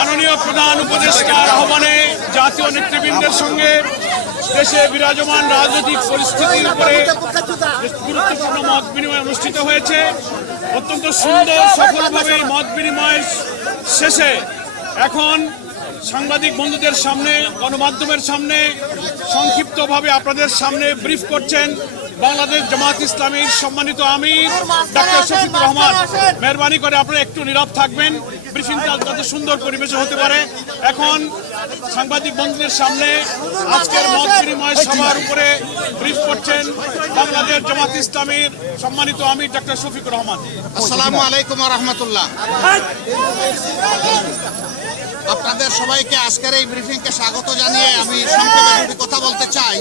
মাননীয় প্রধান উপদেষ্টার আহ্বানে জাতীয় নেতৃবৃন্দের সঙ্গে দেশে বিরাজমান রাজনৈতিক পরিস্থিতির উপরে গুরুত্বপূর্ণ মত বিনিময় অনুষ্ঠিত হয়েছে। অত্যন্ত সুন্দর সফলভাবে মত বিনিময় শেষে এখন সাংবাদিক বন্ধুদের সামনে, গণমাধ্যমের সামনে সংক্ষিপ্তভাবে আপনাদের সামনে ব্রিফ করছেন বাংলাদেশ জামাত ইসলামীর সম্মানিত আমির ডাক্তার শফিকুর রহমান। মেহরবানি করে আপনারা একটু নীরব থাকবেন, ব্রিফিংটা যাতে সুন্দর পরিবেশে হতে পারে। এখন সাংবাদিক বন্ধুদের সামনে আজকের মত বিনিময় সভার উপরে ব্রিফ করছেন বাংলাদেশ জামাত ইসলামীর সম্মানিত আমির ডাক্তার শফিকুর রহমান। আসসালামু আলাইকুম ওয়া রাহমাতুল্লাহ। আপনাদের সবাইকে আজকের এই ব্রিফিংকে স্বাগত জানিয়ে আমি সংক্ষেপে দুটি কথা বলতে চাই।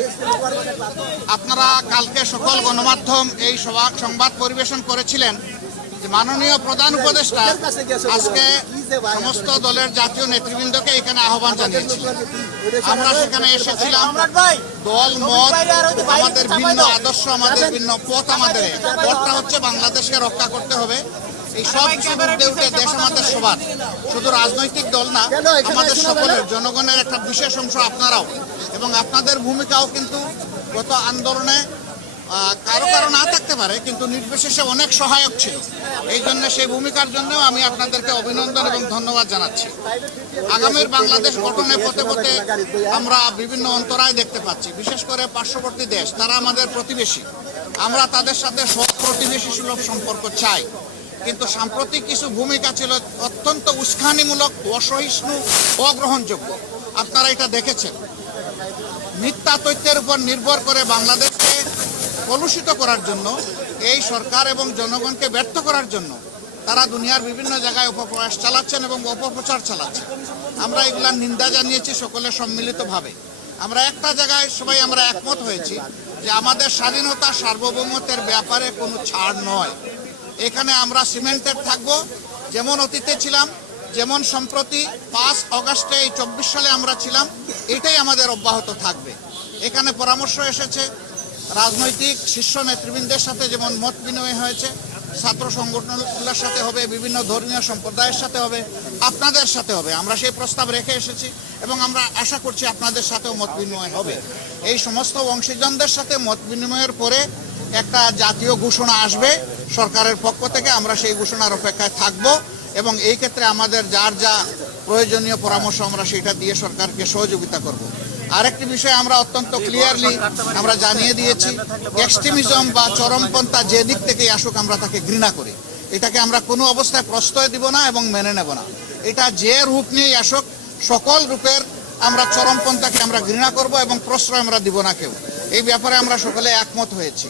আপনারা কালকে সকল গণমাধ্যম এই সংবাদ পরিবেশন করেছিলেন যে মাননীয় প্রধান উপদেষ্টা আজকে সমস্ত দলের জাতীয় নেতৃবৃন্দকে এখানে আহ্বান জানিয়েছিলেন। আমরা সেখানে এসেছিলাম। দল মত আমাদের ভিন্ন, আদর্শ আমাদের ভিন্ন, পথ আমাদের। পথটা হচ্ছে বাংলাদেশকে রক্ষা করতে হবে। এই সব বিরুদ্ধে উঠে দেশ আমাদের সবার, শুধু রাজনৈতিক দল না, আমাদের সকলের, জনগণের একটা বিশেষ অংশ আপনারাও, এবং আপনাদের ভূমিকাও কিন্তু গত আন্দোলনে কারো কারো না থাকতে পারে, কিন্তু নির্বিশেষে অনেক সহায়ক ছিল। এই জন্য সেই ভূমিকার জন্য আমি আপনাদেরকে অভিনন্দন এবং ধন্যবাদ জানাচ্ছি। আগামীর বাংলাদেশ গঠনে পথে পথে আমরা বিভিন্ন অন্তরায় দেখতে পাচ্ছি, বিশেষ করে পার্শ্ববর্তী দেশ, তারা আমাদের প্রতিবেশী। আমরা তাদের সাথে সৎ প্রতিবেশী সুলভ সম্পর্ক চাই, কিন্তু সাম্প্রতিক কিছু ভূমিকা ছিল অত্যন্ত উস্কানিমূলক, অসহিষ্ণু, অগ্রহণযোগ্য। আপনারা এটা দেখেছেন। মিথ্যা তথ্যের উপর নির্ভর করে বাংলাদেশকে কলুষিত করার জন্য, এই সরকার এবং জনগণকে ব্যর্থ করার জন্য তারা দুনিয়ার বিভিন্ন জায়গায় অপপ্রয়াস চালাচ্ছেন এবং অপপ্রচার চালাচ্ছেন। আমরা এগুলার নিন্দা জানিয়েছি সকলে সম্মিলিতভাবে। আমরা একটা জায়গায় সবাই আমরা একমত হয়েছি যে আমাদের স্বাধীনতা সার্বভৌমত্বের ব্যাপারে কোনো ছাড় নয়। এখানে আমরা সিমেন্টেড থাকবো, যেমন অতীতে ছিলাম, যেমন সম্প্রতি 5 আগস্টে এই 24 সালে আমরা ছিলাম, এটাই আমাদের অব্যাহত থাকবে। এখানে পরামর্শ এসেছে রাজনৈতিক শীর্ষ নেতৃবৃন্দের সাথে, যেমন মত বিনিময় হয়েছে, ছাত্র সংগঠনগুলোর সাথে হবে, বিভিন্ন ধর্মীয় সম্প্রদায়ের সাথে হবে, আপনাদের সাথে হবে। আমরা সেই প্রস্তাব রেখে এসেছি এবং আমরা আশা করছি আপনাদের সাথেও মত বিনিময় হবে। এই সমস্ত অংশীজনদের সাথে মত বিনিময়ের পরে একটা জাতীয় ঘোষণা আসবে সরকারের পক্ষ থেকে। আমরা সেই ঘোষণার অপেক্ষায় থাকব এবং এই ক্ষেত্রে আমাদের যার যা প্রয়োজনীয় পরামর্শ আমরা সেটা দিয়ে সরকারকে সহযোগিতা করব। আরেকটি বিষয় আমরা অত্যন্ত ক্লিয়ারলি আমরা জানিয়ে দিয়েছি, এক্সট্রিমিজম বা চরমপন্থা যে দিক থেকেই আসুক আমরা তাকে ঘৃণা করি। এটাকে আমরা কোনো অবস্থায় প্রশ্রয় দিব না এবং মেনে নেব না। এটা যে রূপ নিয়েই আসুক, সকল রূপের আমরা চরমপন্থাকে আমরা ঘৃণা করব এবং প্রশ্রয় আমরা দিব না কেউ। এই ব্যাপারে আমরা সকলে একমত হয়েছি।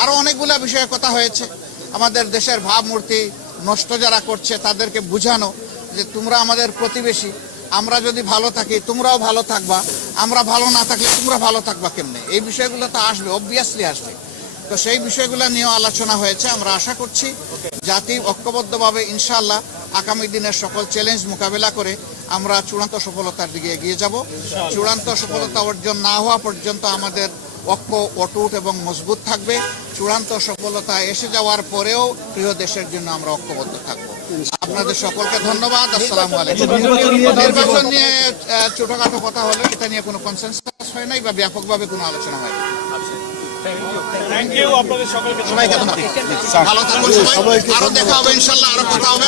আরও অনেকগুলো বিষয়ের কথা হয়েছে। আমাদের দেশের ভাবমূর্তি নষ্ট যারা করছে তাদেরকে বুঝানো যে তোমরা আমাদের প্রতিবেশী, আমরা যদি ভালো থাকি তোমরাও ভালো থাকবা, আমরা ভালো না থাকলে তোমরা ভালো থাকবা কেমনে। এই বিষয়গুলো তো আসবে, অবভিয়াসলি আসবে। তো সেই বিষয়গুলো নিয়েও আলোচনা হয়েছে। আমরা আশা করছি জাতি ঐক্যবদ্ধভাবে ইনশাআল্লাহ আগামী দিনের সকল চ্যালেঞ্জ মোকাবেলা করে আমরা চূড়ান্ত সফলতার দিকে এগিয়ে যাব। চূড়ান্ত সফলতা অর্জন না হওয়া পর্যন্ত আমাদের ঐক্য অটুট এবং মজবুত থাকবে। চূড়ান্ত সফলতা এসে যাওয়ার পরেও প্রিয় দেশের জন্য আমরা ঐক্যবদ্ধ থাকব। আপনাদের সকলকে ধন্যবাদ। আসসালামু আলাইকুম। নির্বাচন নিয়ে ছোটখাটো কথা হলো, এটা নিয়ে কোনো কনসেনসাস হয় নাই বা ব্যাপকভাবে কোনো আলোচনা হয় না। থ্যাংক ইউ আপনাদের সকলকে। সবাইকে ধন্যবাদ। ভালো থাকুন সবাই। আরো দেখা হবে ইনশাআল্লাহ, আরো কথা হবে।